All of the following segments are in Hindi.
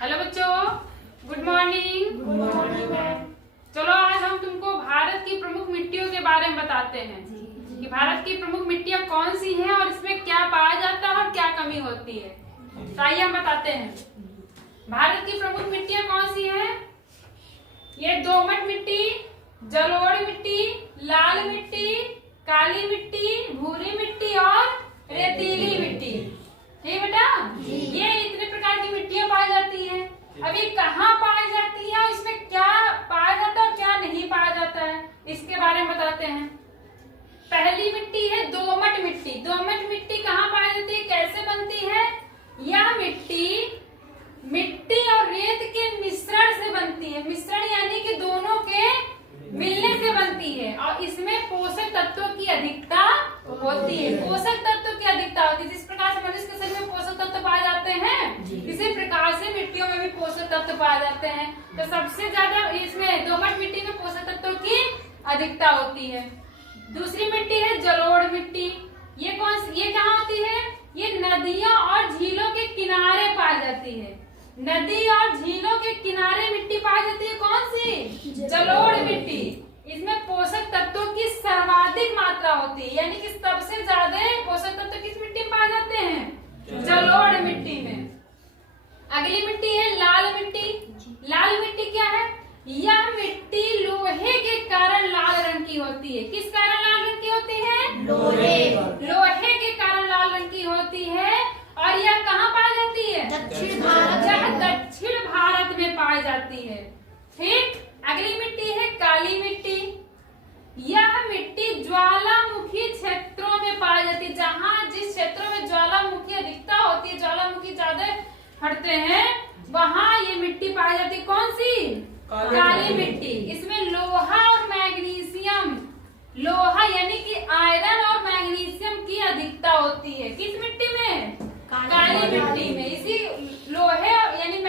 हेलो बच्चों, good morning. Good morning ma'am. चलो आज हम तुमको भारत की प्रमुख मिट्टियों के बारे में बताते हैं कि भारत की प्रमुख मिट्टियाँ कौन सी हैं और इसमें क्या पाया जाता है और क्या कमी होती है। तो आइए हम बताते हैं भारत की प्रमुख मिट्टियाँ कौन सी हैं। ये दोमट मिट्टी, जलोढ़ मिट्टी, लाल मिट्टी, काली मिट्टी, भूरी मिट्टी और रेतीली मिट्टी। ठीक बेटा, ये इतने प्रकार की मिट्टियाँ पाई जाती हैं। अभी कहाँ पाई जाती है, इसमें क्या पाया जाता है और क्या नहीं पाया जाता है, इसके बारे में बताते हैं। पहली मिट्टी है दोमट मिट्टी। दोमट मिट्टी कहाँ पाई जाती है, कैसे बनती है? यह मिट्टी और रेत के मिश्रण से बनती है। मिश्रण यानी कि दोनों के मिलने से बनती है और इसमें पोषक तत्वों की अधिकता होती है। पोषक तत्वों की अधिकता होती है। जिस प्रकार से मनुष्य के शरीर में पोषक तत्व पाए जाते हैं, इसी प्रकार से मिट्टियों में भी पोषक तत्व पाए जाते हैं। तो सबसे ज्यादा इसमें दोमट मिट्टी में पोषक तत्वों की अधिकता होती है। दूसरी मिट्टी है जलोढ़ मिट्टी। ये कहाँ होती है? ये नदियों और झीलों के किनारे पाई जाती है। नदी और झीलों के किनारे मिट्टी पाई जाती है। कौन सी? जलोढ़ मिट्टी। इसमें पोषक तत्वों की सर्वाधिक मात्रा होती है, यानी कि सबसे ज्यादा पोषक तत्व किस मिट्टी में पाए जाते हैं? जलोढ़ मिट्टी में। अगली मिट्टी है लाल मिट्टी। लाल मिट्टी क्या है? यह मिट्टी लोहे के कारण लाल रंग की होती है। किस कारण लाल रंग की होती है? लोहे के कारण लाल रंग की होती है। और यह कहाँ पाई जाती है? दक्षिण भारत। यह दक्षिण भारत में पाई जाती है। ठीक। अगली मिट्टी है काली मिट्टी। यह मिट्टी ज्वालामुखी क्षेत्रों में पाई जाती है। जहाँ जिस क्षेत्रों में ज्वालामुखी अधिकता होती है, ज्वालामुखी ज्यादा फटते हैं, वहाँ ये मिट्टी पाई जाती है। कौन सी? काली मिट्टी। इसमें लोहा और मैग्नीशियम, लोहा यानी कि आयरन और मैग्नीशियम की अधिकता होती है। किस मिट्टी में? काली मिट्टी में। इसी लोहे यानी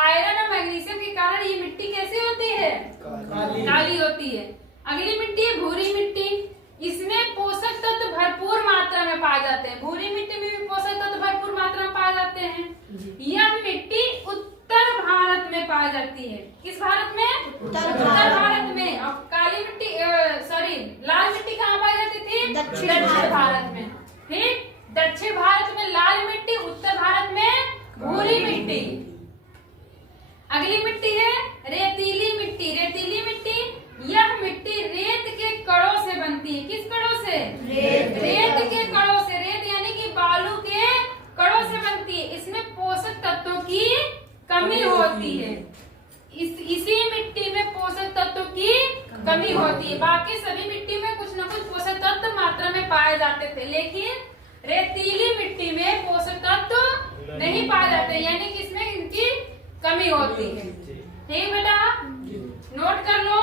आयरन और मैग्नीशियम के कारण ये मिट्टी कैसी होती है? काली होती है। अगली मिट्टी है भूरी मिट्टी। इसमें पोषक तत्व भरपूर मात्रा में पाए जाते हैं। भूरी मिट्टी में भी पोषक तत्व भरपूर मात्रा में पाए जाते हैं। यह मिट्टी उत्तर भारत में पाई जाती है। किस भारत में? उत्तर भारत में। और काली मिट्टी लाल मिट्टी कहाँ पाई जाती थी? दक्षिण भारत में। ठीक। दक्षिण भारत में लाल मिट्टी, उत्तर भारत में भूरी मिट्टी। अगली मिट्टी है रेतीली मिट्टी। रेतीली मिट्टी, यह मिट्टी रेत के कणों से बनती है। किस कणों से? रेत के कणों से। रेत यानी कि बालू के कणों से बनती है। इसमें पोषक तत्वों की कमी होती है। इसी मिट्टी में पोषक तत्वों की कमी होती है। बाकी सभी मिट्टी में कुछ न कुछ पोषक तत्व मात्रा में पाए जाते थे, लेकिन रेतीली मिट्टी में पोषक तत्व नहीं पाए जाते, यानी कि इसमें इनकी कमी होती है। ठीक बेटा, नोट कर लो।